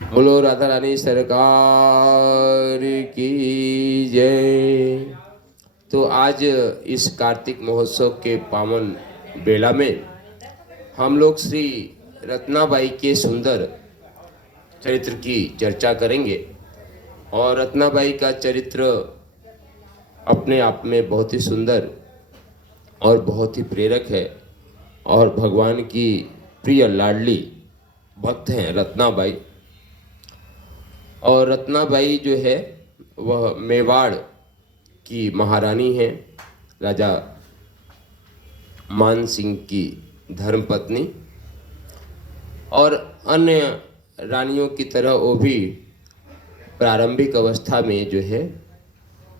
बोलो राधा रानी सरकार की जय। तो आज इस कार्तिक महोत्सव के पावन बेला में हम लोग श्री रत्नाबाई के सुंदर चरित्र की चर्चा करेंगे। और रत्नाबाई का चरित्र अपने आप में बहुत ही सुंदर और बहुत ही प्रेरक है। और भगवान की प्रिय लाडली भक्त हैं रत्नाबाई। और रत्नाबाई जो है वह मेवाड़ की महारानी है, राजा मान सिंह की धर्मपत्नी। और अन्य रानियों की तरह वो भी प्रारंभिक अवस्था में जो है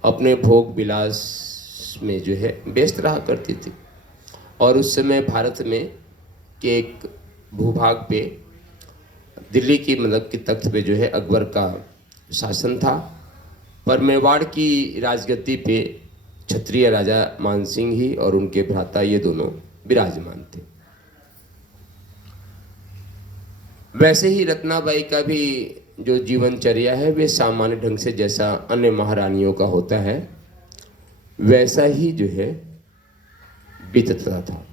अपने भोग विलास में जो है व्यस्त रहा करती थी। और उस समय भारत में के एक भूभाग पे दिल्ली की मतलब की तख्त पे जो है अकबर का शासन था, पर मेवाड़ की राजगद्दी पे क्षत्रिय राजा मानसिंह ही और उनके भ्राता ये दोनों विराजमान थे। वैसे ही रत्नाबाई का भी जो जीवनचर्या है वे सामान्य ढंग से जैसा अन्य महारानियों का होता है वैसा ही जो है बीतता था।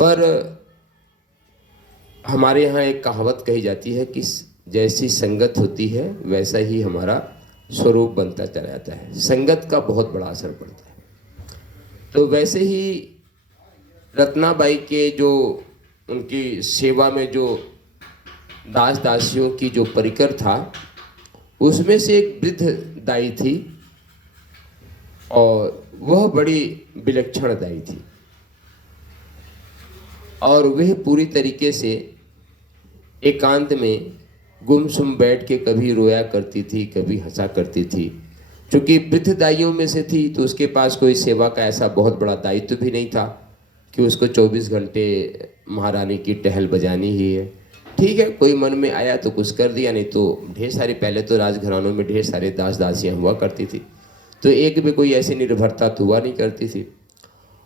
पर हमारे यहाँ एक कहावत कही जाती है कि जैसी संगत होती है वैसा ही हमारा स्वरूप बनता चला जाता है। संगत का बहुत बड़ा असर पड़ता है। तो वैसे ही रत्नाबाई के जो उनकी सेवा में जो दास दासियों की जो परिकर था उसमें से एक वृद्ध दाई थी और वह बड़ी विलक्षण दाई थी। और वह पूरी तरीके से एकांत में गुमसुम बैठ के कभी रोया करती थी, कभी हंसा करती थी। चूँकि वृद्ध दाइयों में से थी तो उसके पास कोई सेवा का ऐसा बहुत बड़ा दायित्व भी नहीं था कि उसको 24 घंटे महारानी की टहल बजानी ही है। ठीक है, कोई मन में आया तो कुछ कर दिया, नहीं तो ढेर सारी, पहले तो राजघरानों में ढेर सारे दास दासियाँ हुआ करती थी तो एक भी कोई ऐसी निर्भरता तो हुआ नहीं करती थी।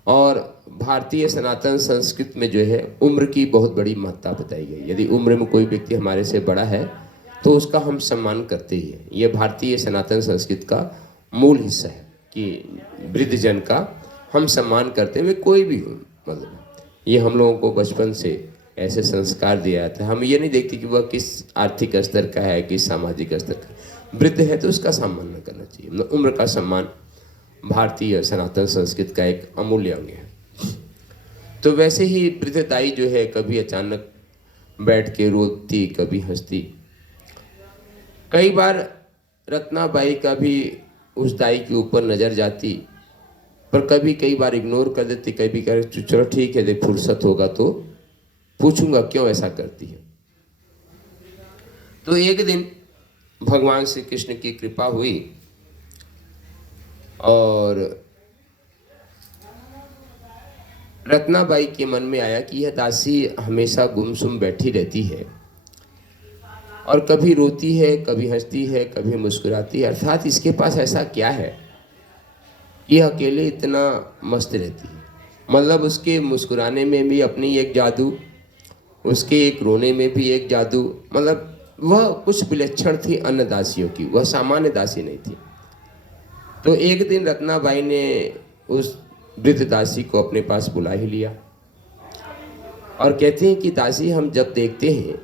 और भारतीय सनातन संस्कृति में जो है उम्र की बहुत बड़ी महत्ता बताई गई। यदि उम्र में कोई व्यक्ति हमारे से बड़ा है तो उसका हम सम्मान करते ही हैं। ये भारतीय सनातन संस्कृति का मूल हिस्सा है कि वृद्धजन का हम सम्मान करते हुए कोई भी हो, मतलब ये हम लोगों को बचपन से ऐसे संस्कार दिया जाता है। हम ये नहीं देखते कि वह किस आर्थिक स्तर का है, किस सामाजिक स्तर का। वृद्ध है तो उसका सम्मान न करना चाहिए। मतलब उम्र का सम्मान भारतीय सनातन संस्कृति का एक अमूल्य अंग है। तो वैसे ही वृद्ध दाई जो है कभी अचानक बैठ के रोती, कभी हंसती। कई बार रत्नाबाई का भी उस दाई के ऊपर नजर जाती, पर कभी कई बार इग्नोर कर देती, कभी कह चलो ठीक है, देख फुर्सत होगा तो पूछूंगा क्यों ऐसा करती है। तो एक दिन भगवान श्री कृष्ण की कृपा हुई और रत्नाबाई के मन में आया कि यह दासी हमेशा गुमसुम बैठी रहती है और कभी रोती है, कभी हंसती है, कभी मुस्कुराती है, अर्थात इसके पास ऐसा क्या है यह अकेले इतना मस्त रहती है। मतलब उसके मुस्कुराने में भी अपनी एक जादू, उसके एक रोने में भी एक जादू। मतलब वह कुछ विलक्षण थी अन्य दासियों की, वह सामान्य दासी नहीं थी। तो एक दिन रत्नाबाई ने उस वृद्ध दासी को अपने पास बुला ही लिया और कहते हैं कि दासी, हम जब देखते हैं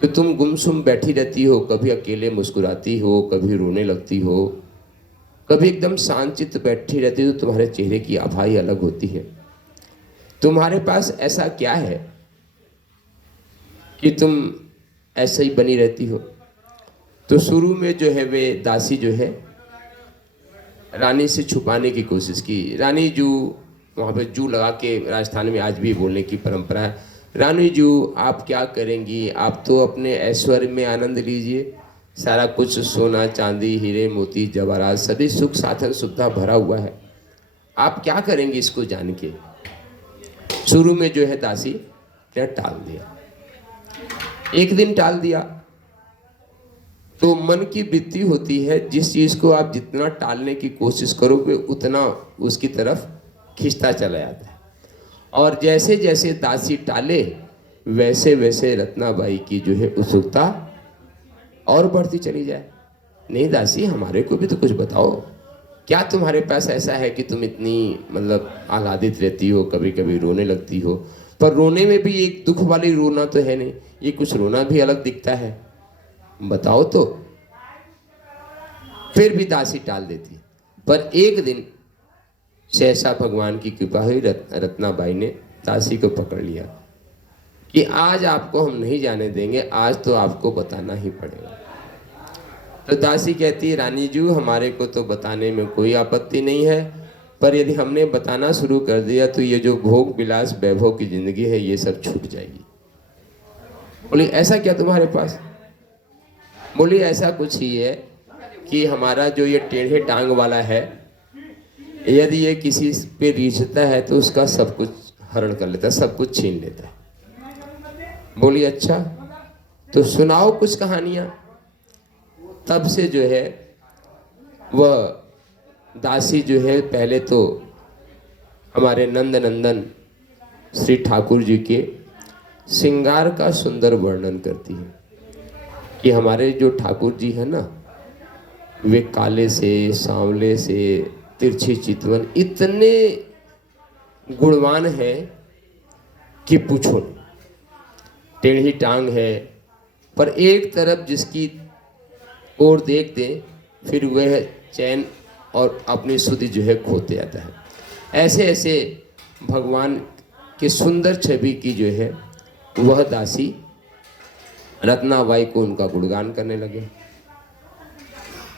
तो तुम गुमसुम बैठी रहती हो, कभी अकेले मुस्कुराती हो, कभी रोने लगती हो, कभी एकदम शांतचित्त बैठी रहती हो, तो तुम्हारे चेहरे की आभा ही अलग होती है। तुम्हारे पास ऐसा क्या है कि तुम ऐसे ही बनी रहती हो। तो शुरू में जो है वे दासी जो है रानी से छुपाने की कोशिश की। रानी जू, वहाँ पे जू लगा के राजस्थान में आज भी बोलने की परंपरा है, रानी जू आप क्या करेंगी, आप तो अपने ऐश्वर्य में आनंद लीजिए, सारा कुछ सोना चांदी हीरे मोती जवाहरात सभी सुख साधन सुविधा भरा हुआ है, आप क्या करेंगी इसको जान के। शुरू में जो है दासी ने टाल दिया, एक दिन टाल दिया। तो मन की वृत्ति होती है, जिस चीज़ को आप जितना टालने की कोशिश करोगे उतना उसकी तरफ खींचता चला जाता है। और जैसे जैसे दासी टाले वैसे वैसे रत्नाबाई की जो है उत्सुकता और बढ़ती चली जाए। नहीं दासी, हमारे को भी तो कुछ बताओ, क्या तुम्हारे पास ऐसा है कि तुम इतनी मतलब आह्लादित रहती हो, कभी कभी रोने लगती हो, पर रोने में भी एक दुख वाली रोना तो है नहीं, ये कुछ रोना भी अलग दिखता है, बताओ तो। फिर भी दासी टाल देती। पर एक दिन सहसा भगवान की कृपा हुई, रत्नाबाई ने दासी को पकड़ लिया कि आज आपको हम नहीं जाने देंगे, आज तो आपको बताना ही पड़ेगा। तो दासी कहती है, रानी जी हमारे को तो बताने में कोई आपत्ति नहीं है, पर यदि हमने बताना शुरू कर दिया तो ये जो भोग विलास वैभव की जिंदगी है ये सब छूट जाएगी। बोली ऐसा क्या तुम्हारे पास? बोली ऐसा कुछ ही है कि हमारा जो ये टेढ़े टांग वाला है, यदि ये किसी पे रीझता है तो उसका सब कुछ हरण कर लेता है, सब कुछ छीन लेता है। बोली अच्छा, तो सुनाओ कुछ कहानियां। तब से जो है वह दासी जो है पहले तो हमारे नंद नंदन श्री ठाकुर जी के श्रृंगार का सुंदर वर्णन करती है कि हमारे जो ठाकुर जी है ना, वे काले से, सांवले से, तिरछी चितवन, इतने गुणवान हैं कि पूछो नहीं। टेढ़ी टांग है, पर एक तरफ जिसकी ओर देख दें फिर वह चैन और अपनी सुधि जो है खोते जाता है। ऐसे ऐसे भगवान के सुंदर छवि की जो है वह दासी रत्नाबाई को उनका गुणगान करने लगे,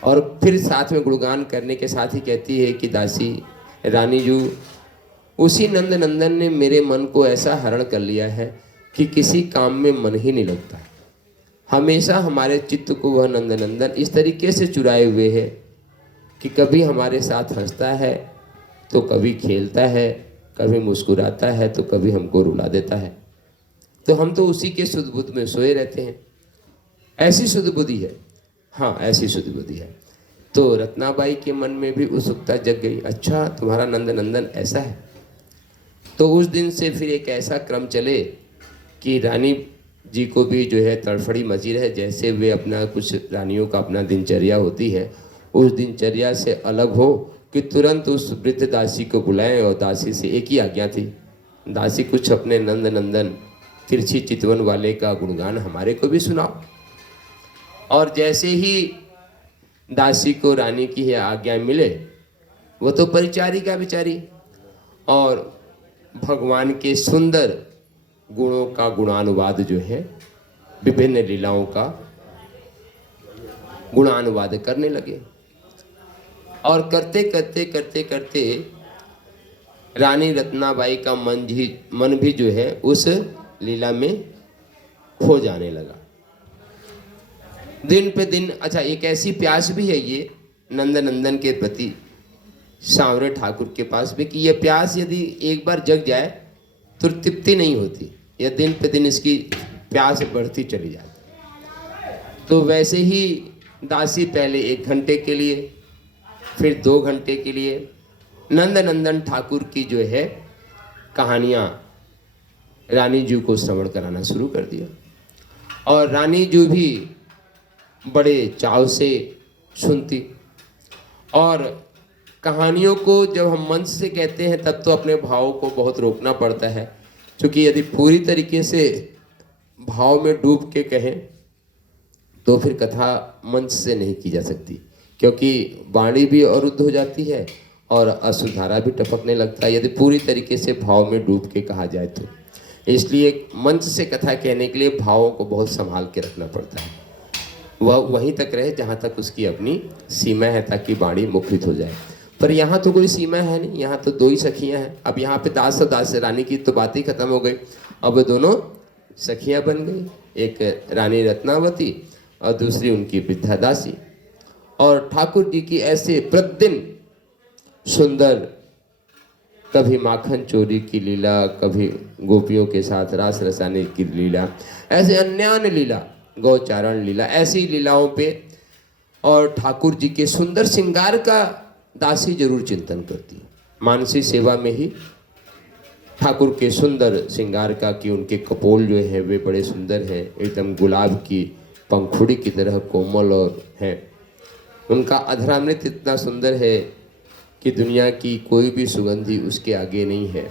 और फिर साथ में गुणगान करने के साथ ही कहती है कि दासी रानी जी, उसी नंद नंदन ने मेरे मन को ऐसा हरण कर लिया है कि किसी काम में मन ही नहीं लगता। हमेशा हमारे चित्त को वह नंद नंदन इस तरीके से चुराए हुए है कि कभी हमारे साथ हंसता है तो कभी खेलता है, कभी मुस्कुराता है तो कभी हमको रुला देता है, तो हम तो उसी के सुध बुध में सोए रहते हैं। ऐसी सुध बुद्धि है, हाँ ऐसी सुध बुद्धि है। तो रत्नाबाई के मन में भी उत्सुकता जग गई, अच्छा तुम्हारा नंद नंदन ऐसा है। तो उस दिन से फिर एक ऐसा क्रम चले कि रानी जी को भी जो है तड़फड़ी मची रहे, जैसे वे अपना कुछ रानियों का अपना दिनचर्या होती है, उस दिनचर्या से अलग हो कि तुरंत उस वृद्ध दासी को बुलाएं, और दासी से एक ही आज्ञा थी, दासी कुछ अपने नंद नंदन तिरछी चितवन वाले का गुणगान हमारे को भी सुनाओ। और जैसे ही दासी को रानी की यह आज्ञा मिले, वो तो परिचारिका बेचारी, और भगवान के सुंदर गुणों का गुणानुवाद जो है, विभिन्न लीलाओं का गुणानुवाद करने लगे। और करते करते करते करते रानी रत्नाबाई का मन भी जो है उस लीला में खो जाने लगा। दिन पे दिन, अच्छा एक ऐसी प्यास भी है ये नंद नंदन के प्रति सांवरे ठाकुर के पास भी कि यह प्यास यदि एक बार जग जाए तो तृप्ति नहीं होती, यह दिन पे दिन इसकी प्यास बढ़ती चली जाती। तो वैसे ही दासी पहले 1 घंटे के लिए, फिर 2 घंटे के लिए नंद नंदन ठाकुर की जो है कहानियाँ रानी जी को श्रवण कराना शुरू कर दिया, और रानी जी भी बड़े चाव से सुनती। और कहानियों को जब हम मंच से कहते हैं तब तो अपने भावों को बहुत रोकना पड़ता है, क्योंकि यदि पूरी तरीके से भाव में डूब के कहें तो फिर कथा मंच से नहीं की जा सकती, क्योंकि वाणी भी अवरुद्ध हो जाती है और अश्रुधारा भी टपकने लगता है यदि पूरी तरीके से भाव में डूब के कहा जाए तो। इसलिए मंच से कथा कहने के लिए भावों को बहुत संभाल के रखना पड़ता है, वह वहीं तक रहे जहाँ तक उसकी अपनी सीमा है, ताकि वाणी मुखरित हो जाए। पर यहाँ तो कोई सीमा है नहीं, यहाँ तो 2 ही सखियाँ हैं। अब यहाँ पे दास और दास रानी की तो बात ही खत्म हो गई, अब दोनों सखियाँ बन गई, एक रानी रत्नावती और दूसरी उनकी वृद्धा दासी। और ठाकुर जी की ऐसे प्रतिदिन सुंदर, कभी माखन चोरी की लीला, कभी गोपियों के साथ रास रसाने की लीला, ऐसे अन्यान्य लीला, गौचारण लीला, ऐसी लीलाओं पे और ठाकुर जी के सुंदर श्रृंगार का दासी जरूर चिंतन करती है। मानसी सेवा में ही ठाकुर के सुंदर श्रृंगार का कि उनके कपोल जो है वे बड़े सुंदर हैं, एकदम गुलाब की पंखुड़ी की तरह कोमल और हैं। उनका अधरामृत इतना सुंदर है कि दुनिया की कोई भी सुगंधी उसके आगे नहीं है।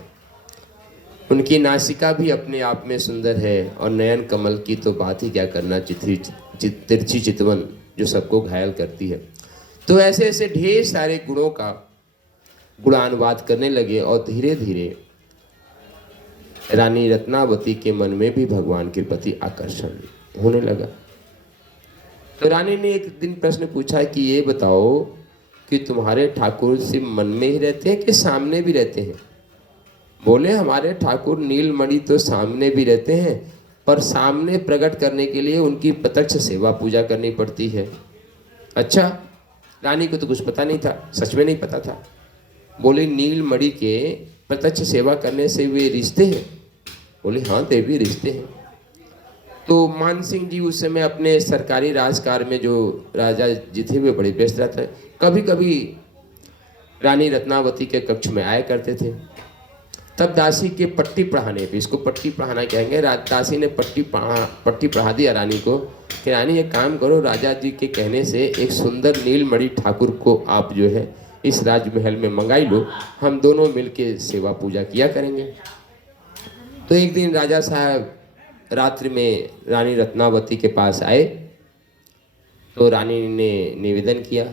उनकी नासिका भी अपने आप में सुंदर है और नयन कमल की तो बात ही क्या करना, तिरछी चितवन जो सबको घायल करती है। तो ऐसे ऐसे ढेर सारे गुणों का गुणानुवाद करने लगे और धीरे धीरे रानी रत्नावती के मन में भी भगवान के प्रति आकर्षण होने लगा। तो रानी ने एक दिन प्रश्न पूछा कि ये बताओ कि तुम्हारे ठाकुर सिर्फ मन में ही रहते हैं कि सामने भी रहते हैं? बोले हमारे ठाकुर नीलमणि तो सामने भी रहते हैं, पर सामने प्रकट करने के लिए उनकी प्रत्यक्ष सेवा पूजा करनी पड़ती है। अच्छा, रानी को तो कुछ पता नहीं था, सच में नहीं पता था। बोले नीलमणि के प्रत्यक्ष सेवा करने से वे रिश्ते हैं? बोले हाँ देवी रिश्ते हैं। तो मान सिंह जी उस समय अपने सरकारी राजकार में जो राजा जी थे वे बड़े व्यस्त रहते हैं। कभी कभी रानी रत्नावती के कक्ष में आया करते थे। तब दासी के पट्टी पढ़ाने पे, इसको पट्टी पढ़ाना कहेंगे, दासी ने पट्टी पढ़ा दिया रानी को कि रानी एक काम करो, राजा जी के कहने से एक सुंदर नीलमणि ठाकुर को आप जो है इस राजमहल में मंगाई लो, हम दोनों मिलके सेवा पूजा किया करेंगे। तो एक दिन राजा साहब रात्रि में रानी रत्नावती के पास आए तो रानी ने निवेदन किया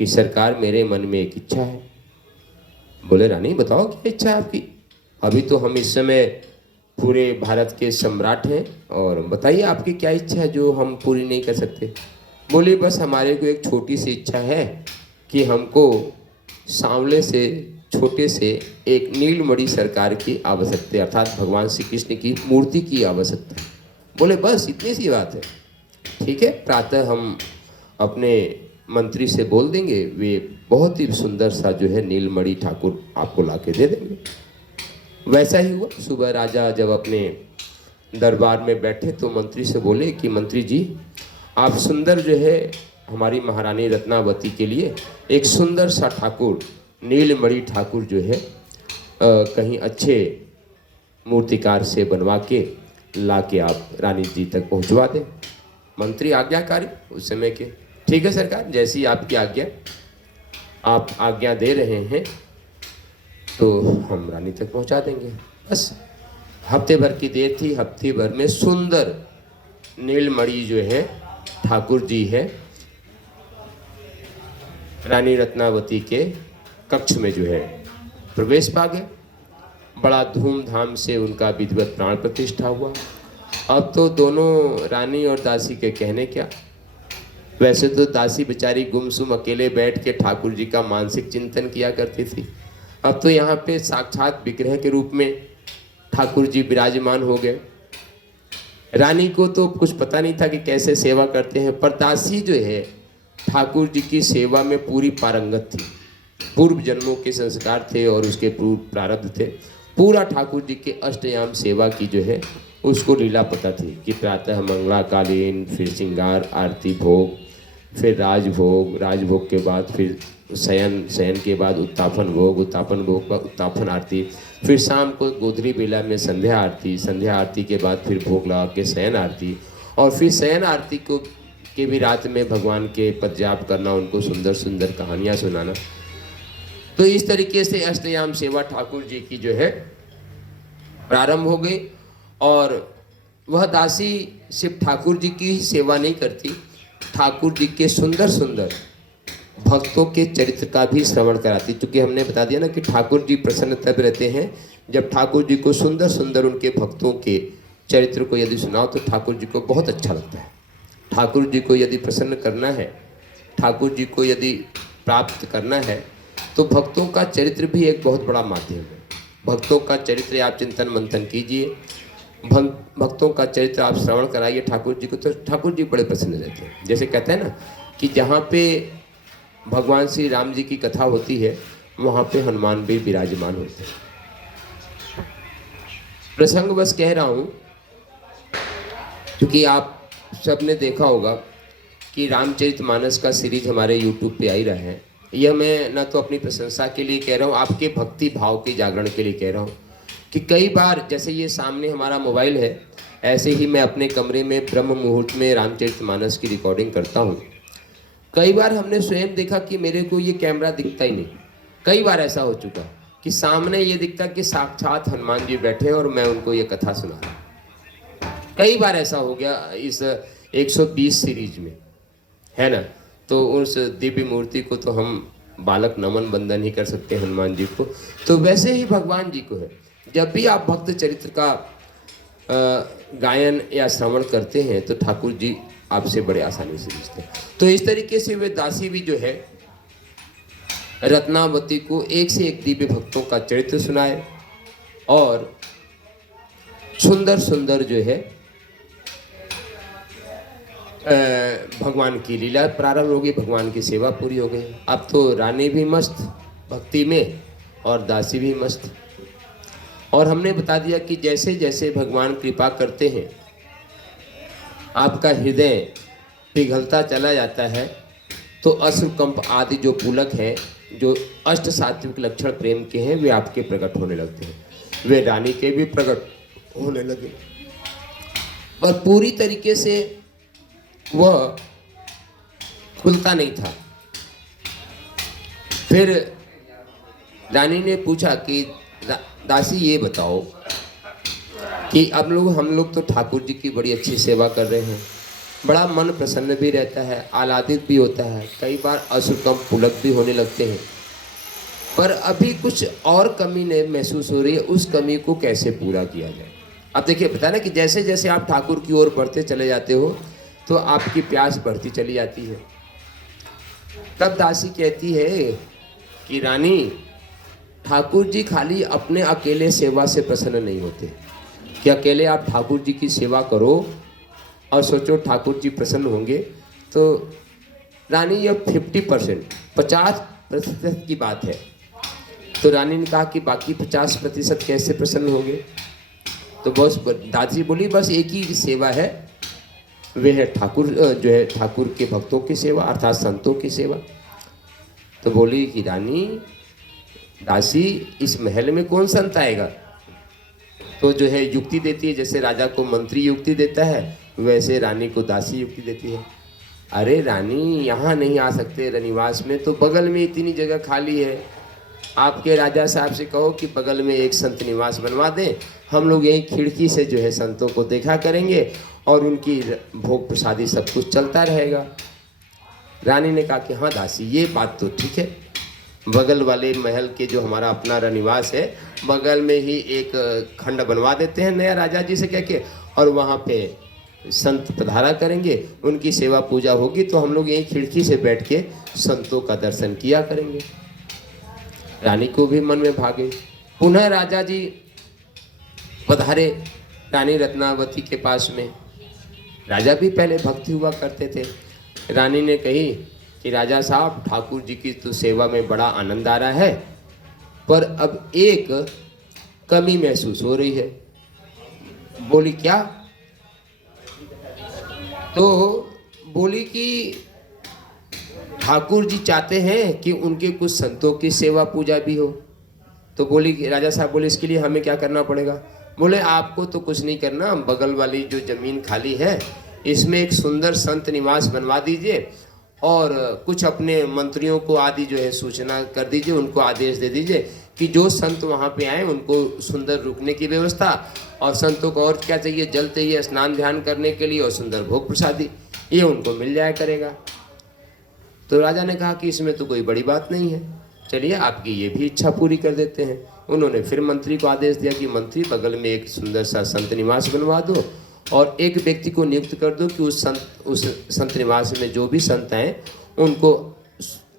कि सरकार मेरे मन में एक इच्छा है। बोले रानी बताओ क्या इच्छा है आपकी? अभी तो हम इस समय पूरे भारत के सम्राट हैं और बताइए आपकी क्या इच्छा है जो हम पूरी नहीं कर सकते? बोले बस हमारे को एक छोटी सी इच्छा है कि हमको सांवले से छोटे से एक नीलमणि सरकार की आवश्यकता है, अर्थात भगवान श्री कृष्ण की मूर्ति की आवश्यकता है। बोले बस इतनी सी बात है, ठीक है, प्रातः हम अपने मंत्री से बोल देंगे, वे बहुत ही सुंदर सा जो है नीलमणि ठाकुर आपको ला के दे देंगे। वैसा ही हुआ। सुबह राजा जब अपने दरबार में बैठे तो मंत्री से बोले कि मंत्री जी आप सुंदर जो है हमारी महारानी रत्नावती के लिए एक सुंदर सा ठाकुर नीलमणि ठाकुर जो है कहीं अच्छे मूर्तिकार से बनवा के ला के आप रानी जी तक पहुंचवा दें। मंत्री आज्ञाकारी उस समय के, ठीक है सरकार, जैसी आपकी आज्ञा, आप आज्ञा दे रहे हैं तो हम रानी तक पहुंचा देंगे। बस हफ्ते भर की देर थी, हफ्ते भर में सुंदर नीलमणि जो है ठाकुर जी है रानी रत्नावती के कक्ष में जो है प्रवेश पा गए। बड़ा धूमधाम से उनका विधिवत प्राण प्रतिष्ठा हुआ। अब तो दोनों रानी और दासी के कहने क्या, वैसे तो दासी बेचारी गुमसुम अकेले बैठ के ठाकुर जी का मानसिक चिंतन किया करती थी, अब तो यहाँ पे साक्षात विग्रह के रूप में ठाकुर जी विराजमान हो गए। रानी को तो कुछ पता नहीं था कि कैसे सेवा करते हैं, पर दासी जो है ठाकुर जी की सेवा में पूरी पारंगत थी। पूर्व जन्मों के संस्कार थे और उसके पूर्व प्रारब्ध थे। पूरा ठाकुर जी के अष्टयाम सेवा की जो है उसको लीला पता थी कि प्रातः मंगलाकालीन, फिर श्रृंगार आरती भोग, फिर राजभोग, राजभोग के बाद फिर शयन के बाद उत्तापन भोग का उत्तापन आरती, फिर शाम को गोधरी बेला में संध्या आरती के बाद फिर भोग लगा के शयन आरती, और फिर शयन आरती को के भी रात में भगवान के पद जाप करना, उनको सुंदर सुंदर कहानियाँ सुनाना। तो इस तरीके से अष्टयाम सेवा ठाकुर जी की जो है प्रारंभ हो गई। और वह दासी सिर्फ ठाकुर जी की ही सेवा नहीं करती, ठाकुर जी के सुंदर सुंदर भक्तों के चरित्र का भी श्रवण कराती। क्योंकि हमने बता दिया ना कि ठाकुर जी प्रसन्न तब रहते हैं जब ठाकुर जी को सुंदर सुंदर उनके भक्तों के चरित्र को यदि सुनाओ तो ठाकुर जी को बहुत अच्छा लगता है। ठाकुर जी को यदि प्रसन्न करना है, ठाकुर जी को यदि प्राप्त करना है, तो भक्तों का चरित्र भी एक बहुत बड़ा माध्यम है। भक्तों का चरित्र आप चिंतन मंथन कीजिए, भक्तों का चरित्र आप श्रवण कराइए ठाकुर जी को, तो ठाकुर जी बड़े प्रसन्न रहते हैं। जैसे कहते हैं ना कि जहाँ पे भगवान श्री राम जी की कथा होती है वहाँ पे हनुमान भी विराजमान होते हैं। प्रसंग बस कह रहा हूँ क्योंकि आप सबने देखा होगा कि रामचरितमानस का सीरीज हमारे YouTube पे आ ही रहा है। यह मैं न तो अपनी प्रशंसा के लिए कह रहा हूँ, आपके भक्ति भाव के जागरण के लिए कह रहा हूँ कि कई बार जैसे ये सामने हमारा मोबाइल है, ऐसे ही मैं अपने कमरे में ब्रह्म मुहूर्त में रामचरितमानस की रिकॉर्डिंग करता हूँ। कई बार हमने स्वयं देखा कि मेरे को ये कैमरा दिखता ही नहीं। कई बार ऐसा हो चुका कि सामने ये दिखता कि साक्षात हनुमान जी बैठे हैं और मैं उनको ये कथा सुना रहा हूँ। कई बार ऐसा हो गया इस 120 सीरीज में, है ना। तो उस दिव्य मूर्ति को तो हम बालक नमन बंदन ही कर सकते हैं हनुमान जी को, तो वैसे ही भगवान जी को है। जब भी आप भक्त चरित्र का गायन या श्रवण करते हैं तो ठाकुर जी आपसे बड़े आसानी से रिश्ते हैं। तो इस तरीके से वे दासी भी जो है रत्नावती को एक से एक दिव्य भक्तों का चरित्र सुनाए और सुंदर सुंदर जो है भगवान की लीला प्रारंभ हो गई, भगवान की सेवा पूरी हो गई। अब तो रानी भी मस्त भक्ति में और दासी भी मस्त। और हमने बता दिया कि जैसे जैसे भगवान कृपा करते हैं आपका हृदय पिघलता चला जाता है, तो अश्रुकंप आदि जो पुलक हैं, जो अष्ट सात्विक लक्षण प्रेम के हैं, वे आपके प्रकट होने लगते हैं। वे रानी के भी प्रकट होने लगे और पूरी तरीके से वह खुलता नहीं था। फिर रानी ने पूछा कि दासी ये बताओ कि अब हम लोग तो ठाकुर जी की बड़ी अच्छी सेवा कर रहे हैं, बड़ा मन प्रसन्न भी रहता है, आह्लादित भी होता है, कई बार अश्रुकंप पुलक भी होने लगते हैं, पर अभी कुछ और कमी नहीं महसूस हो रही है। उस कमी को कैसे पूरा किया जाए? अब देखिए, पता ना कि जैसे जैसे आप ठाकुर की ओर बढ़ते चले जाते हो तो आपकी प्यास बढ़ती चली जाती है। तब दासी कहती है कि रानी, ठाकुर जी खाली अपने अकेले सेवा से प्रसन्न नहीं होते कि अकेले आप ठाकुर जी की सेवा करो और सोचो ठाकुर जी प्रसन्न होंगे। तो रानी, ये 50% की बात है। तो रानी ने कहा कि बाकी 50% कैसे प्रसन्न होंगे? तो बस दादी बोली, बस एक ही सेवा है, वे है ठाकुर जो है ठाकुर के भक्तों की सेवा, अर्थात संतों की सेवा। तो बोली कि रानी, दासी, इस महल में कौन संत आएगा? तो जो है युक्ति देती है, जैसे राजा को मंत्री युक्ति देता है वैसे रानी को दासी युक्ति देती है। अरे रानी, यहाँ नहीं आ सकते रनिवास में, तो बगल में इतनी जगह खाली है, आपके राजा साहब से कहो कि बगल में एक संत निवास बनवा दें, हम लोग यहीं खिड़की से जो है संतों को देखा करेंगे और उनकी भोग प्रसादी सब कुछ चलता रहेगा। रानी ने कहा कि हाँ दासी, ये बात तो ठीक है, बगल वाले महल के जो हमारा अपना रनिवास है, बगल में ही एक खंड बनवा देते हैं नया राजा जी से कह के, और वहाँ पे संत पधारा करेंगे, उनकी सेवा पूजा होगी, तो हम लोग यहीं खिड़की से बैठ के संतों का दर्शन किया करेंगे। रानी को भी मन में भागे। पुनः राजा जी पधारे रानी रत्नावती के पास में। राजा भी पहले भक्ति हुआ करते थे। रानी ने कही कि राजा साहब, ठाकुर जी की तो सेवा में बड़ा आनंद आ रहा है, पर अब एक कमी महसूस हो रही है। बोली क्या? तो बोली कि ठाकुर जी चाहते हैं कि उनके कुछ संतों की सेवा पूजा भी हो। तो बोली कि राजा साहब बोले, इसके लिए हमें क्या करना पड़ेगा? बोले, आपको तो कुछ नहीं करना, बगल वाली जो जमीन खाली है इसमें एक सुंदर संत निवास बनवा दीजिए और कुछ अपने मंत्रियों को आदि जो है सूचना कर दीजिए, उनको आदेश दे दीजिए कि जो संत वहाँ पे आए उनको सुंदर रुकने की व्यवस्था, और संतों को और क्या चाहिए, जल चाहिए स्नान ध्यान करने के लिए और सुंदर भोग प्रसादी, ये उनको मिल जाया करेगा। तो राजा ने कहा कि इसमें तो कोई बड़ी बात नहीं है, चलिए आपकी ये भी इच्छा पूरी कर देते हैं। उन्होंने फिर मंत्री को आदेश दिया कि मंत्री, बगल में एक सुंदर सा संत निवास बनवा दो और एक व्यक्ति को नियुक्त कर दो कि उस संत निवास में जो भी संत आए उनको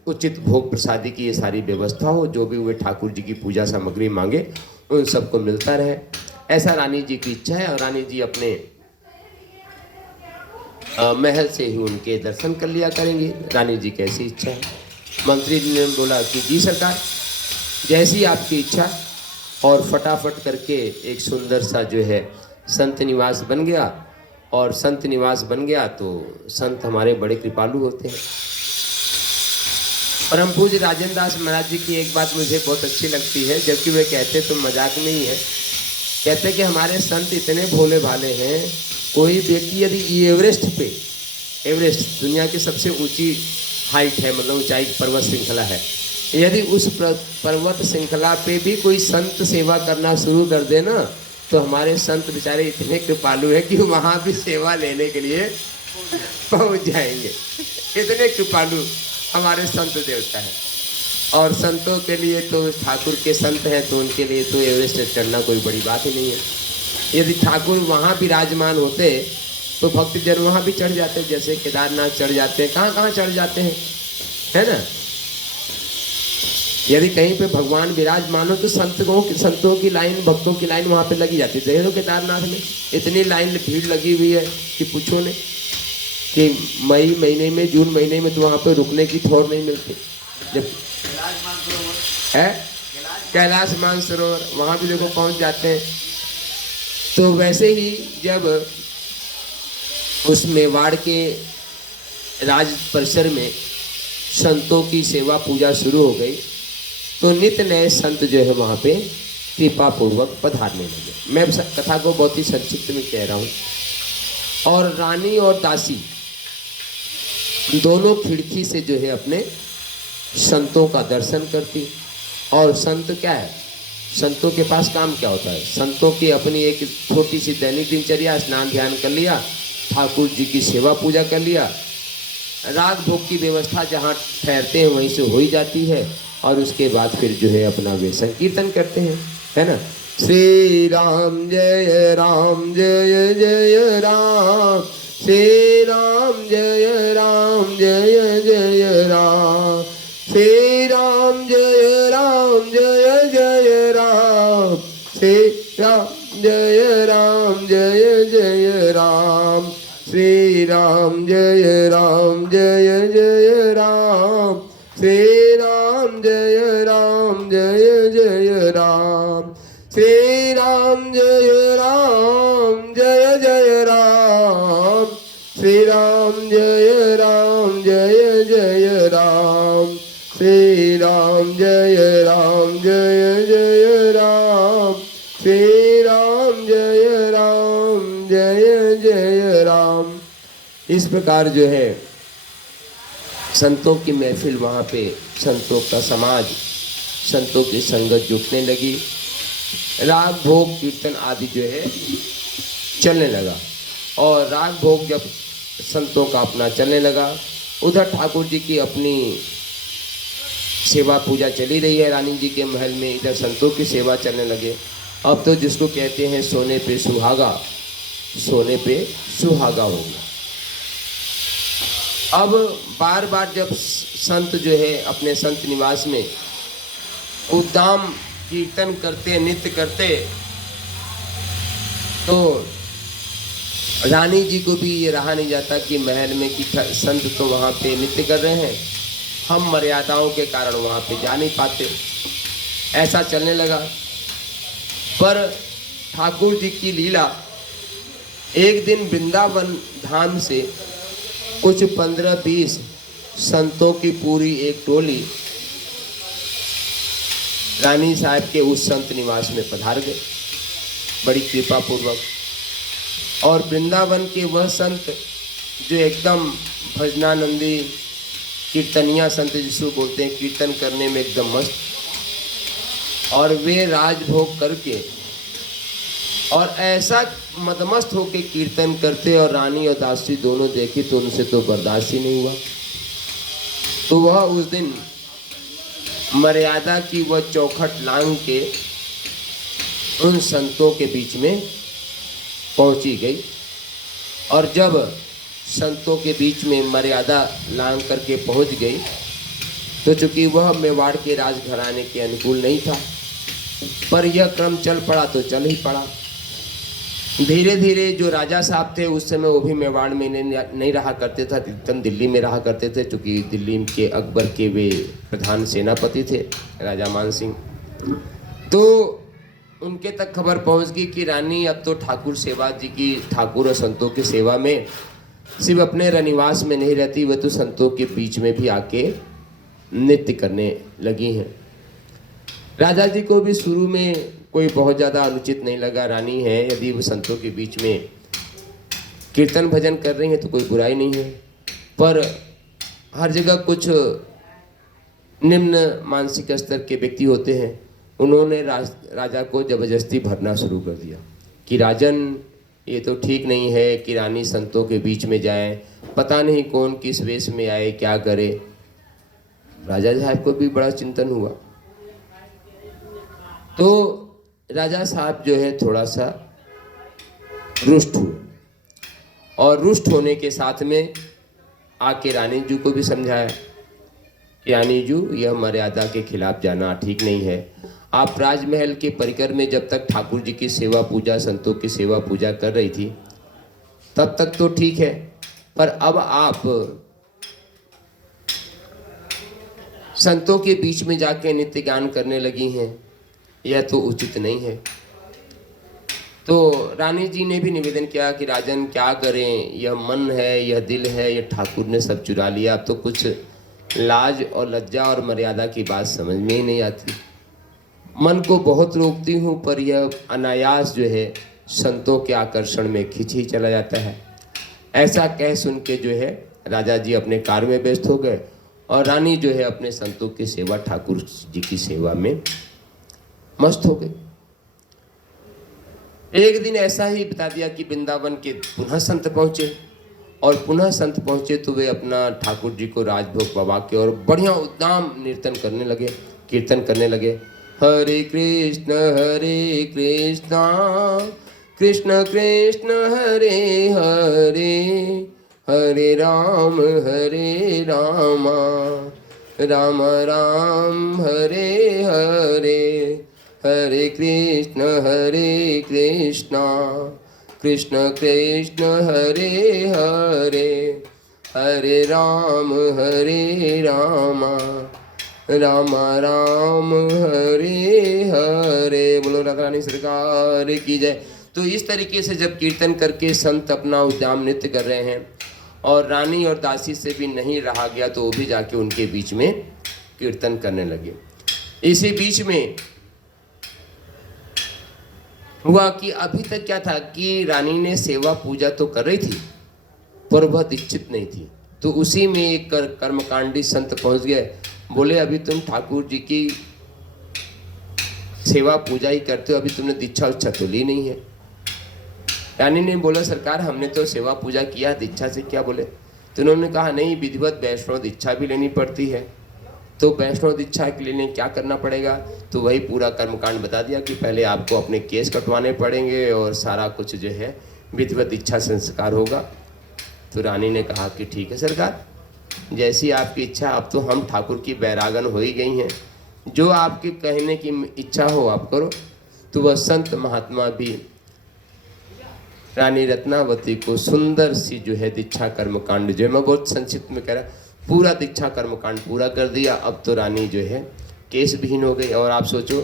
उचित भोग प्रसादी की ये सारी व्यवस्था हो, जो भी वे ठाकुर जी की पूजा सामग्री मांगे उन सबको मिलता रहे। ऐसा रानी जी की इच्छा है और रानी जी अपने महल से ही उनके दर्शन कर लिया करेंगी। रानी जी कैसी इच्छा है। मंत्री जी ने बोला कि जी सरकार, जैसी आपकी इच्छा। और फटाफट करके एक सुंदर सा जो है संत निवास बन गया। और संत निवास बन गया तो संत हमारे बड़े कृपालु होते हैं। परम पूज्य राजेंद्र दास महाराज जी की एक बात मुझे बहुत अच्छी लगती है, जबकि वे कहते तो मजाक में ही है कहते हैं कि हमारे संत इतने भोले भाले हैं, कोई व्यक्ति यदि एवरेस्ट पे, एवरेस्ट दुनिया की सबसे ऊंची हाइट है, मतलब ऊंचाई पर्वत श्रृंखला है, यदि उस पर्वत श्रृंखला पे भी कोई संत सेवा करना शुरू कर दे ना, तो हमारे संत बेचारे इतने कृपालु हैं कि वहाँ भी सेवा लेने के लिए पहुँच जाएंगे। इतने कृपालु हमारे संत देवता है। और संतों के लिए तो ठाकुर के संत हैं तो उनके लिए तो एवरेस्ट चढ़ना कोई बड़ी बात ही नहीं है। यदि ठाकुर वहाँ विराजमान होते तो भक्तजन वहाँ भी चढ़ जाते, जैसे केदारनाथ चढ़ जाते हैं, कहाँ कहाँ चढ़ जाते हैं, है ना। यदि कहीं पे भगवान विराजमान हो तो संतों की लाइन, भक्तों की लाइन वहाँ पे लगी जाती है। देख लो केदारनाथ में इतनी लाइन भीड़ लगी हुई है कि पूछो नहीं, कि मई महीने में, जून महीने में तो वहाँ पे रुकने की ठौर नहीं मिलती। जब है कैलाश मानसरोवर, वहाँ भी देखो पहुँच जाते हैं। तो वैसे ही जब उस मेवाड़ के राज परिसर में संतों की सेवा पूजा शुरू हो गई तो नित्य नए संत जो है वहाँ पे कृपा पूर्वक पधारने लगे। मैं कथा को बहुत ही संक्षिप्त में कह रहा हूँ। और रानी और दासी दोनों खिड़की से जो है अपने संतों का दर्शन करती। और संत क्या है, संतों के पास काम क्या होता है, संतों की अपनी एक छोटी सी दैनिक दिनचर्या, स्नान ध्यान कर लिया, ठाकुर जी की सेवा पूजा कर लिया, राग भोग की व्यवस्था जहाँ ठहरते हैं वहीं से हो ही जाती है। और उसके बाद फिर जो है अपना वे संकीर्तन करते हैं, है ना। श्री राम जय जय राम, श्री राम जय जय राम, श्री राम जय जय राम, श्री राम जय जय राम, श्री राम जय जय राम, श्री राम जय जय राम, श्री राम जय जय राम, श्री राम जय जय राम, श्री राम जय जय राम, श्री राम जय राम। इस प्रकार जो है संतों की महफिल, वहाँ पे संतों का समाज, संतों की संगत जुटने लगी। राग भोग कीर्तन आदि जो है चलने लगा। और राग भोग जब संतों का अपना चलने लगा, उधर ठाकुर जी की अपनी सेवा पूजा चली रही है रानी जी के महल में, इधर संतों की सेवा चलने लगे। अब तो जिसको कहते हैं सोने पे सुहागा, सोने पे सुहागा हो गया। अब बार बार जब संत जो है अपने संत निवास में उद्दाम कीर्तन करते, नृत्य करते, तो रानी जी को भी ये रहा नहीं जाता कि महल में कि संत तो वहाँ पे नृत्य कर रहे हैं, हम मर्यादाओं के कारण वहाँ पे जा नहीं पाते। ऐसा चलने लगा। पर ठाकुर जी की लीला, एक दिन वृंदावन धाम से कुछ 15-20 संतों की पूरी एक टोली रानी साहब के उस संत निवास में पधार गए बड़ी कृपा पूर्वक। और वृंदावन के वह संत जो एकदम भजनानंदी कीर्तनिया संत जिसको बोलते हैं, कीर्तन करने में एकदम मस्त, और वे राजभोग करके और ऐसा मदमस्त होके कीर्तन करते, और रानी और दासी दोनों देखी तो उनसे तो बर्दाश्त ही नहीं हुआ। तो वह उस दिन मर्यादा की वह चौखट लांग के उन संतों के बीच में पहुंची गई। और जब संतों के बीच में मर्यादा लांग करके पहुंच गई तो चूंकि वह मेवाड़ के राजघराने के अनुकूल नहीं था, पर यह क्रम चल पड़ा तो चल ही पड़ा। धीरे धीरे जो राजा साहब थे उस समय वो भी मेवाड़ में नहीं रहा करते थे, अधिकतम दिल्ली में रहा करते थे, क्योंकि दिल्ली के अकबर के वे प्रधान सेनापति थे राजा मान सिंह। तो उनके तक खबर पहुंच गई कि रानी अब तो ठाकुर सेवा जी की, ठाकुर और संतों की सेवा में सिर्फ अपने रनिवास में नहीं रहती, वह तो संतों के बीच में भी आके नृत्य करने लगी हैं। राजा जी को भी शुरू में कोई बहुत ज़्यादा अनुचित नहीं लगा। रानी है, यदि वो संतों के बीच में कीर्तन भजन कर रही हैं तो कोई बुराई नहीं है, पर हर जगह कुछ निम्न मानसिक स्तर के व्यक्ति होते हैं। उन्होंने राजा को ज़बरदस्ती भरना शुरू कर दिया कि राजन, ये तो ठीक नहीं है कि रानी संतों के बीच में जाए, पता नहीं कौन किस वेश में आए, क्या करे। राजा साहब को भी बड़ा चिंतन हुआ। तो राजा साहब जो है थोड़ा सा रुष्ट हुए, और रुष्ट होने के साथ में आके रानी जी को भी समझाया कि रानी जी, यह मर्यादा के खिलाफ जाना ठीक नहीं है। आप राजमहल के परिकर में जब तक ठाकुर जी की सेवा पूजा, संतों की सेवा पूजा कर रही थी तब तक तो ठीक है, पर अब आप संतों के बीच में जाके नित्य गान करने लगी हैं, यह तो उचित नहीं है। तो रानी जी ने भी निवेदन किया कि राजन क्या करें, यह मन है, यह दिल है, यह ठाकुर ने सब चुरा लिया। अब तो कुछ लाज और लज्जा और मर्यादा की बात समझ में ही नहीं आती। मन को बहुत रोकती हूँ, पर यह अनायास जो है संतों के आकर्षण में खिंच ही चला जाता है। ऐसा कह सुन के जो है राजा जी अपने कार्य में व्यस्त हो गए, और रानी जो है अपने संतों की सेवा, ठाकुर जी की सेवा में मस्त हो गई। एक दिन ऐसा ही बता दिया कि वृंदावन के पुनः संत पहुँचे, और पुनः संत पहुँचे तो वे अपना ठाकुर जी को राजभोग पवा के और बढ़िया उद्दाम कीर्तन करने लगे। हरे कृष्ण कृष्ण कृष्ण हरे हरे, हरे राम राम राम हरे हरे, हरे कृष्ण कृष्ण कृष्ण हरे हरे, हरे राम राम राम हरे हरे। बोलो राधा रानी सरकार की जय। तो इस तरीके से जब कीर्तन करके संत अपना उद्दाम नृत्य कर रहे हैं और रानी और दासी से भी नहीं रहा गया, तो वो भी जाके उनके बीच में कीर्तन करने लगे। इसी बीच में हुआ कि अभी तक क्या था कि रानी ने सेवा पूजा तो कर रही थी, पर वह दीक्षित नहीं थी। तो उसी में एक कर्मकांडी संत पहुंच गए, बोले अभी तुम ठाकुर जी की सेवा पूजा ही करते हो, अभी तुमने दीक्षा उच्छा तो ली नहीं है। रानी ने बोला सरकार, हमने तो सेवा पूजा किया, दीक्षा से क्या बोले। तो उन्होंने कहा नहीं, विधिवत वैष्णव दीक्षा भी लेनी पड़ती है। तो वैष्णव दीक्षा के लिए क्या करना पड़ेगा, तो वही पूरा कर्मकांड बता दिया कि पहले आपको अपने केस कटवाने पड़ेंगे और सारा कुछ जो है विधिवत दीक्षा संस्कार होगा। तो रानी ने कहा कि ठीक है सरकार, जैसी आपकी इच्छा, अब तो हम ठाकुर की बैरागन हो ही गई हैं, जो आपके कहने की इच्छा हो आप करो। तो वह संत महात्मा भी रानी रत्नावती को सुंदर सी जो है दीक्षा कर्मकांड, जो मैं बहुत संक्षिप्त में कह रहा, पूरा दीक्षा कर्मकांड पूरा कर दिया। अब तो रानी जो है केस विहीन हो गई। और आप सोचो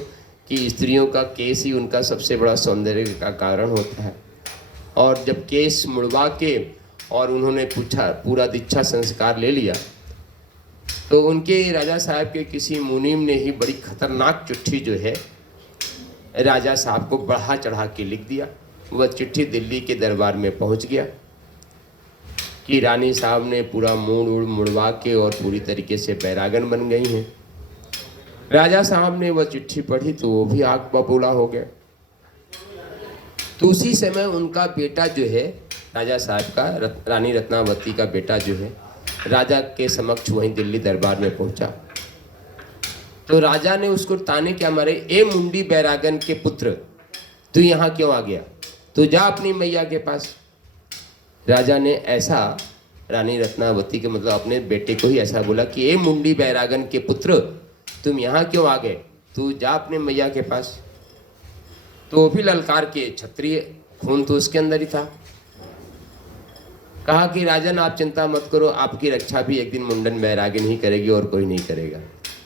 कि स्त्रियों का केस ही उनका सबसे बड़ा सौंदर्य का कारण होता है। और जब केस मुड़वा के और उन्होंने पूरा दीक्षा संस्कार ले लिया, तो उनके राजा साहब के किसी मुनीम ने ही बड़ी खतरनाक चिट्ठी जो है राजा साहब को बढ़ा चढ़ा के लिख दिया। वह चिट्ठी दिल्ली के दरबार में पहुंच गया कि रानी साहब ने पूरा मुड़वा के और पूरी तरीके से बैरागन बन गई हैं। राजा साहब ने वह चिट्ठी पढ़ी तो वो भी आग बबूला हो गया। तो उसी समय उनका बेटा जो है राजा साहब का, रानी रत्नावती का बेटा जो है राजा के समक्ष वहीं दिल्ली दरबार में पहुंचा। तो राजा ने उसको ताने क्या मारे, ए मुंडी बैरागन के पुत्र, तू यहाँ क्यों आ गया, तू जा अपनी मैया के पास। राजा ने ऐसा रानी रत्नावती के मतलब अपने बेटे को ही ऐसा बोला कि ए मुंडी बैरागन के पुत्र, तुम यहाँ क्यों आ गए, तू जा अपने मैया के पास। तो वो भी ललकार के, क्षत्रिय खून तो उसके अंदर ही था। कहा कि राजन आप चिंता मत करो, आपकी रक्षा भी एक दिन मुंडन बैरागन ही करेगी और कोई नहीं करेगा।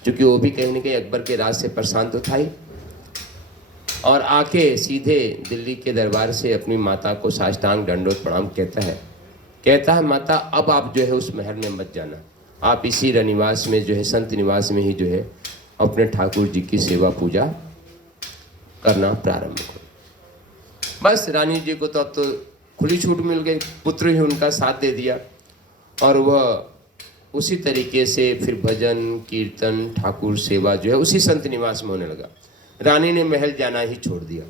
क्योंकि वो भी कहीं ना कहीं अकबर के राज से परेशान तो था ही। और आके सीधे दिल्ली के दरबार से अपनी माता को साष्टांग दंडोत प्रणाम कहता है माता, अब आप जो है उस महल में मत जाना, आप इसी रनिवास में जो है संत निवास में ही जो है अपने ठाकुर जी की सेवा पूजा करना प्रारंभ करो। बस रानी जी को तो अब तो खुली छूट मिल गई, पुत्र ही उनका साथ दे दिया और वह उसी तरीके से फिर भजन कीर्तन ठाकुर सेवा जो है उसी संत निवास में होने लगा। रानी ने महल जाना ही छोड़ दिया।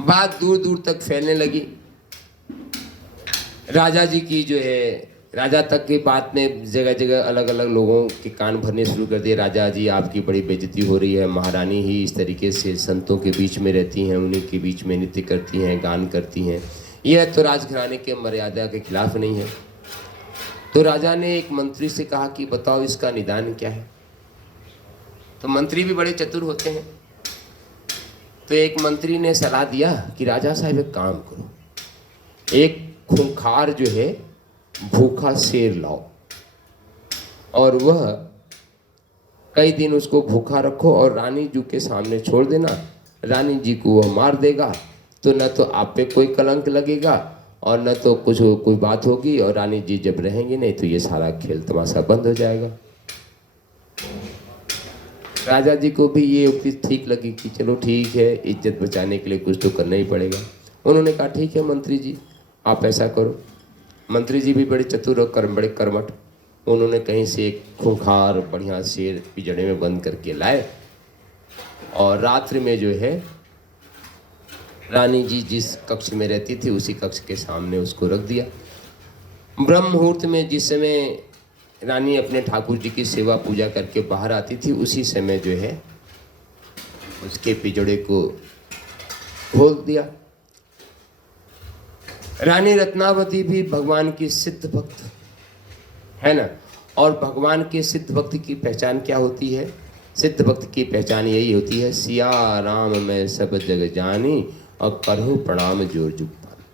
बात दूर दूर तक फैलने लगी। राजा जी की जो है, राजा तक की बात ने जगह जगह अलग अलग लोगों के कान भरने शुरू कर दिए। राजा जी आपकी बड़ी बेइज्जती हो रही है, महारानी ही इस तरीके से संतों के बीच में रहती हैं, उन्हीं के बीच में नृत्य करती हैं, गान करती हैं, यह तो राजघराने के मर्यादा के खिलाफ नहीं है। तो राजा ने एक मंत्री से कहा कि बताओ इसका निदान क्या है। तो मंत्री भी बड़े चतुर होते हैं। तो एक मंत्री ने सलाह दिया कि राजा साहब एक काम करो, एक खूंखार जो है भूखा शेर लाओ और वह कई दिन उसको भूखा रखो और रानी जी के सामने छोड़ देना। रानी जी को वह मार देगा तो न तो आप पे कोई कलंक लगेगा और न तो कुछ कोई बात होगी, और रानी जी जब रहेंगी नहीं तो ये सारा खेल तमाशा बंद हो जाएगा। राजा जी को भी ये उक्ति ठीक लगी कि चलो ठीक है, इज्जत बचाने के लिए कुछ तो करना ही पड़ेगा। उन्होंने कहा ठीक है मंत्री जी, आप ऐसा करो। मंत्री जी भी बड़े चतुर और बड़े कर्मठ। उन्होंने कहीं से एक खूंखार बढ़िया शेर पिंजड़े में बंद करके लाए और रात्रि में जो है रानी जी जिस कक्ष में रहती थी उसी कक्ष के सामने उसको रख दिया। ब्रह्म मुहूर्त में जिस समय रानी अपने ठाकुर जी की सेवा पूजा करके बाहर आती थी उसी समय जो है उसके पिंजड़े को खोल दिया। रानी रत्नावती भी भगवान की सिद्ध भक्त है ना, और भगवान के सिद्ध भक्त की पहचान क्या होती है? सिद्ध भक्त की पहचान यही होती है, सिया राम मैं सब जग जानी और करहु प्रणाम जोर जुग पानी।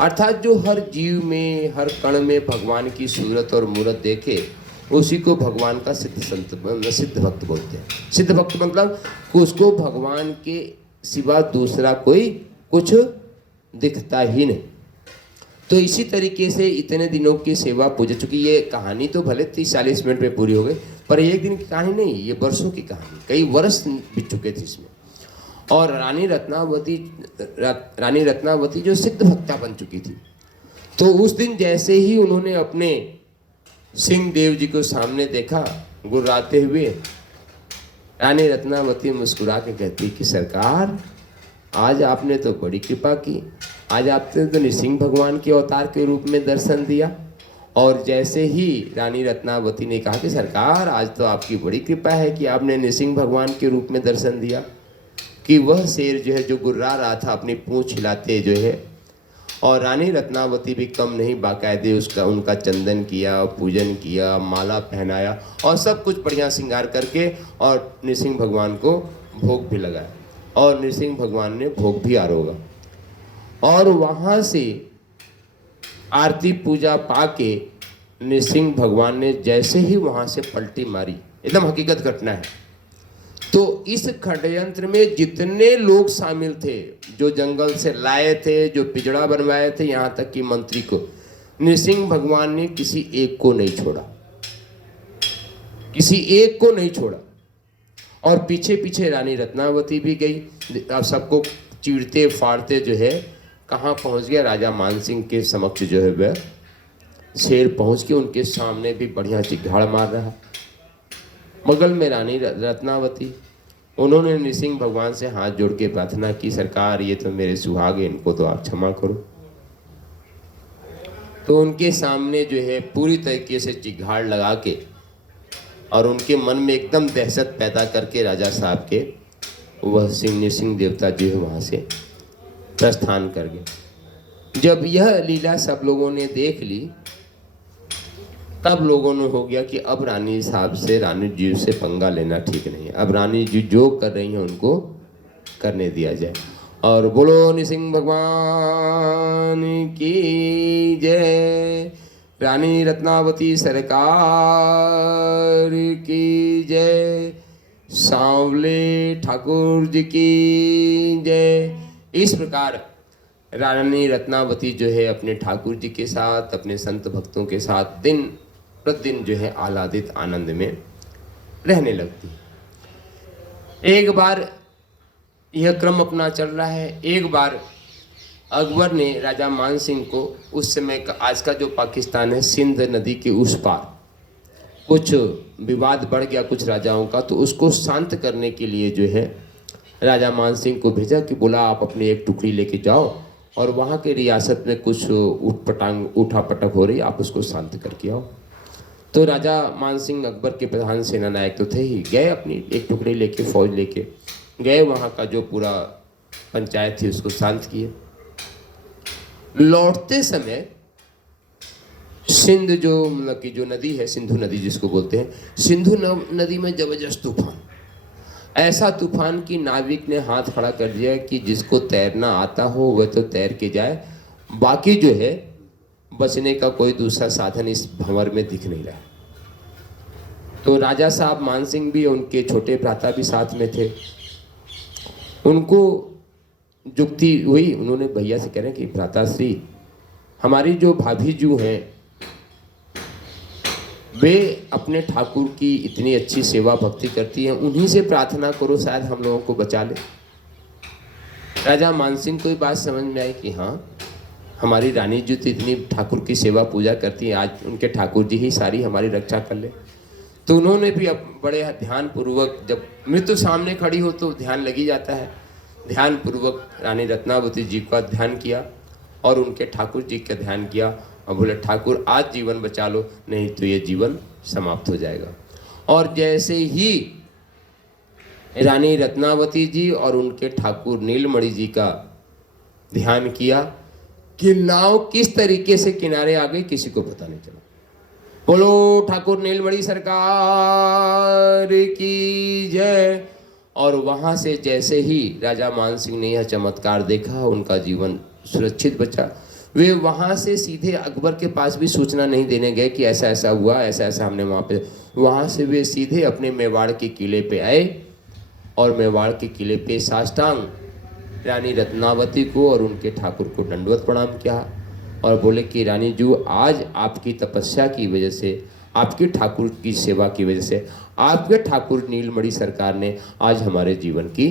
अर्थात जो हर जीव में हर कण में भगवान की सूरत और मूरत देखे उसी को भगवान का सिद्ध भक्त बोलते हैं। सिद्ध भक्त मतलब उसको भगवान के सिवा दूसरा कोई कुछ दिखता ही नहीं। तो इसी तरीके से इतने दिनों की सेवा पूजा, चूंकि ये कहानी तो भले 30-40 मिनट में पूरी हो गई, पर एक दिन की कहानी नहीं, ये वर्षों की कहानी, कई वर्ष बीत चुके थे इसमें। और रानी रत्नावती जो सिद्ध भक्ता बन चुकी थी, तो उस दिन जैसे ही उन्होंने अपने सिंह देव जी को सामने देखा गुर्राते हुए, रानी रत्नावती मुस्कुरा के कहती कि सरकार आज आपने तो बड़ी कृपा की, आज आपने तो नृसिंह भगवान के अवतार के रूप में दर्शन दिया। और जैसे ही रानी रत्नावती ने कहा कि सरकार आज तो आपकी बड़ी कृपा है कि आपने नृसिंह भगवान के रूप में दर्शन दिया, कि वह शेर जो है जो गुर्रा रहा था अपनी पूंछ हिलाते जो है, और रानी रत्नावती भी कम नहीं, बाकायदे उसका उनका चंदन किया, पूजन किया, माला पहनाया और सब कुछ बढ़िया श्रृंगार करके और नृसिंह भगवान को भोग भी लगाया और नृसिंह भगवान ने भोग भी आरोगा। और वहाँ से आरती पूजा पाके नृसिंह भगवान ने जैसे ही वहाँ से पलटी मारी, एकदम हकीकत घटना है, तो इस षड्यंत्र में जितने लोग शामिल थे, जो जंगल से लाए थे, जो पिंजड़ा बनवाए थे, यहाँ तक कि मंत्री को, नृसिंह भगवान ने किसी एक को नहीं छोड़ा, किसी एक को नहीं छोड़ा। और पीछे पीछे रानी रत्नावती भी गई। अब सबको चीरते फाड़ते जो है कहाँ पहुँच गया, राजा मानसिंह के समक्ष जो है वह शेर पहुँच के उनके सामने भी बढ़िया चिघाड़ मार रहा। बगल में रानी रत्नावती, उन्होंने नृसिंह भगवान से हाथ जोड़ के प्रार्थना की, सरकार ये तो मेरे सुहाग हैं, इनको तो आप क्षमा करो। तो उनके सामने जो है पूरी तरीके से चिघाड़ लगा के और उनके मन में एकदम दहशत पैदा करके राजा साहब के वह नृसिंह देवता जो है वहाँ से प्रस्थान कर गए। जब यह लीला सब लोगों ने देख ली, तब लोगों ने हो गया कि अब रानी साहब से, रानी जी से पंगा लेना ठीक नहीं है, अब रानी जी जो कर रही हैं उनको करने दिया जाए। और बोलो नृसिंह भगवान की जय, रानी रत्नावती सरकार की जय, सांवले ठाकुर जी की जय। इस प्रकार रानी रत्नावती जो है अपने ठाकुर जी के साथ, अपने संत भक्तों के साथ दिन प्रतिदिन जो है आह्लादित आनंद में रहने लगती। एक बार यह क्रम अपना चल रहा है। एक बार अकबर ने राजा मान सिंह को, उस समय का आज का जो पाकिस्तान है, सिंध नदी के उस पार कुछ विवाद बढ़ गया कुछ राजाओं का, तो उसको शांत करने के लिए जो है राजा मान सिंह को भेजा कि बोला आप अपनी एक टुकड़ी लेके जाओ और वहाँ के रियासत में कुछ उठापटक हो रही, आप उसको शांत करके आओ। तो राजा मान सिंह अकबर के प्रधान सेना नायक तो थे ही, गए अपनी एक टुकड़ी लेके, फौज लेके गए, वहाँ का जो पूरा पंचायत थी उसको शांत किए। लौटते समय सिंध जो मतलब कि जो नदी है, सिंधु नदी जिसको बोलते हैं, सिंधु नदी में जबरदस्त तूफान, ऐसा तूफान कि नाविक ने हाथ खड़ा कर दिया कि जिसको तैरना आता हो वह तो तैर के जाए, बाकी जो है बचने का कोई दूसरा साधन इस भंवर में दिख नहीं रहा। तो राजा साहब मान सिंह भी, उनके छोटे भ्राता भी साथ में थे। उनको जुक्ति हुई, उन्होंने भैया से कह रहे हैं कि भ्राता श्री, हमारी जो भाभी जू हैं वे अपने ठाकुर की इतनी अच्छी सेवा भक्ति करती हैं, उन्हीं से प्रार्थना करो, शायद हम लोगों को बचा ले। राजा मानसिंह को ये बात समझ में आई कि हाँ, हमारी रानी जी तो इतनी ठाकुर की सेवा पूजा करती हैं, आज उनके ठाकुर जी ही सारी हमारी रक्षा कर ले। तो उन्होंने भी अब बड़े ध्यान पूर्वक, जब मृत्यु सामने खड़ी हो तो ध्यान लगी जाता है, ध्यान पूर्वक रानी रत्नावती जी का ध्यान किया और उनके ठाकुर जी का ध्यान किया और बोले ठाकुर आज जीवन बचा लो, नहीं तो ये जीवन समाप्त हो जाएगा। और जैसे ही रानी रत्नावती जी और उनके ठाकुर नीलमणि जी का ध्यान किया कि नाव किस तरीके से किनारे आ गई किसी को पता नहीं चला। बोलो ठाकुर नीलमणि सरकार की जय। और वहां से जैसे ही राजा मान सिंह ने यह चमत्कार देखा, उनका जीवन सुरक्षित बचा। वे वहां से सीधे अकबर के पास भी सूचना नहीं देने गए कि ऐसा ऐसा हुआ, ऐसा ऐसा हमने वहां पे, वहां से वे सीधे अपने मेवाड़ के किले पे आए और मेवाड़ के किले पे साष्टांग रानी रत्नावती को और उनके ठाकुर को दंडवत प्रणाम किया और बोले कि रानी जी, आज आपकी तपस्या की वजह से, आपके ठाकुर की सेवा की वजह से, आपके ठाकुर नीलमणि सरकार ने आज हमारे जीवन की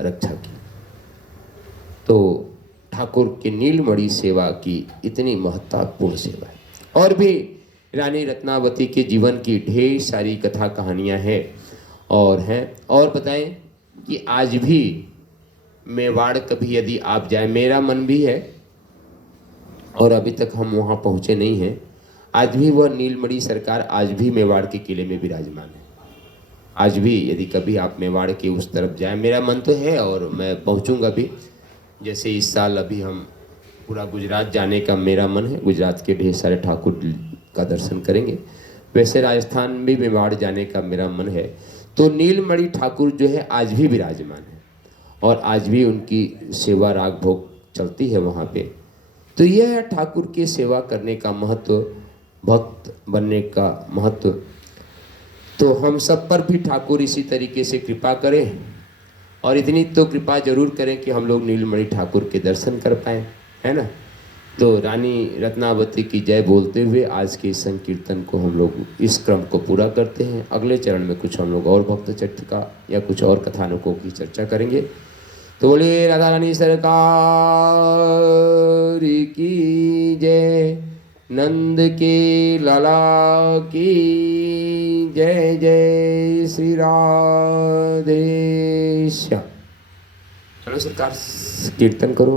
रक्षा की। तो ठाकुर के नीलमणि सेवा की इतनी महत्वपूर्ण सेवा है। और भी रानी रत्नावती के जीवन की ढेर सारी कथा कहानियां हैं और बताएं कि आज भी मेवाड़ कभी यदि आप जाए, मेरा मन भी है और अभी तक हम वहाँ पहुँचे नहीं हैं, आज भी वह नीलमणि सरकार आज भी मेवाड़ के किले में विराजमान है। आज भी यदि कभी आप मेवाड़ के उस तरफ जाएं, मेरा मन तो है और मैं पहुँचूँगा भी। जैसे इस साल अभी हम पूरा गुजरात जाने का मेरा मन है, गुजरात के ढेर सारे ठाकुर का दर्शन करेंगे, वैसे राजस्थान में मेवाड़ जाने का मेरा मन है। तो नीलमणि ठाकुर जो है आज भी विराजमान है और आज भी उनकी सेवा राग भोग चलती है वहाँ पे। तो यह है ठाकुर की सेवा करने का महत्व, भक्त बनने का महत्व। तो हम सब पर भी ठाकुर इसी तरीके से कृपा करें और इतनी तो कृपा जरूर करें कि हम लोग नीलमणि ठाकुर के दर्शन कर पाएँ, है ना। तो रानी रत्नावती की जय बोलते हुए आज के इस संकीर्तन को हम लोग इस क्रम को पूरा करते हैं। अगले चरण में कुछ हम लोग और भक्त चरित्र का या कुछ और कथानकों की चर्चा करेंगे। तो बोलिए राधा रानी सरकार की जय, नंद के लाला की जय, जय श्री राधे श्याम। चलो सरकार कीर्तन करो।